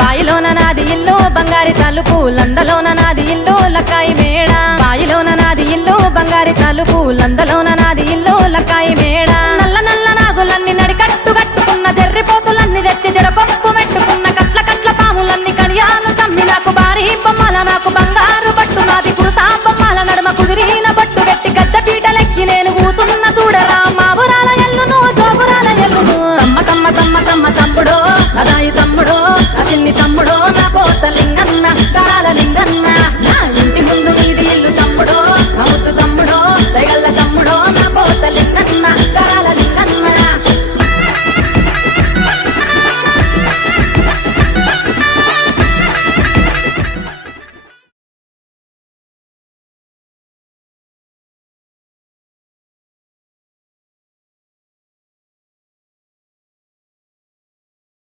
బాయిలోన నాది ఇల్లు బంగారి తలుపు లందలోన నాది ఇల్లు లక్కాయి మేడ బాయిలోన నాది ఇల్లు బంగారి తలుపు లందలోన నాది ఇల్లు లక్కాయి మేడ నల్ల నల్ల నాగులన్నీ నడికట్టు కట్టుకున్న జర్రిపోతులన్నీ తెచ్చి జడకొప్పు మెట్టుకున్న కట్ల కట్ల పాములన్నీ కడియాలు తమ్మి నాకు భారీ బొమ్మల నాకు బంగారు పట్టు నాది కురుసా బొమ్మల నడుమ కుదిరిన బట్టు పెట్టి గడ్డ పీటలెక్కి నేను కూతున్న చూడరా మావురాల ఎల్లును జోగురాల ఎల్లును తమ్మ తమ్ముడో అదాయి తమ్ముడో నా చిన్ని తమ్ముడో నా పోతలింగన్న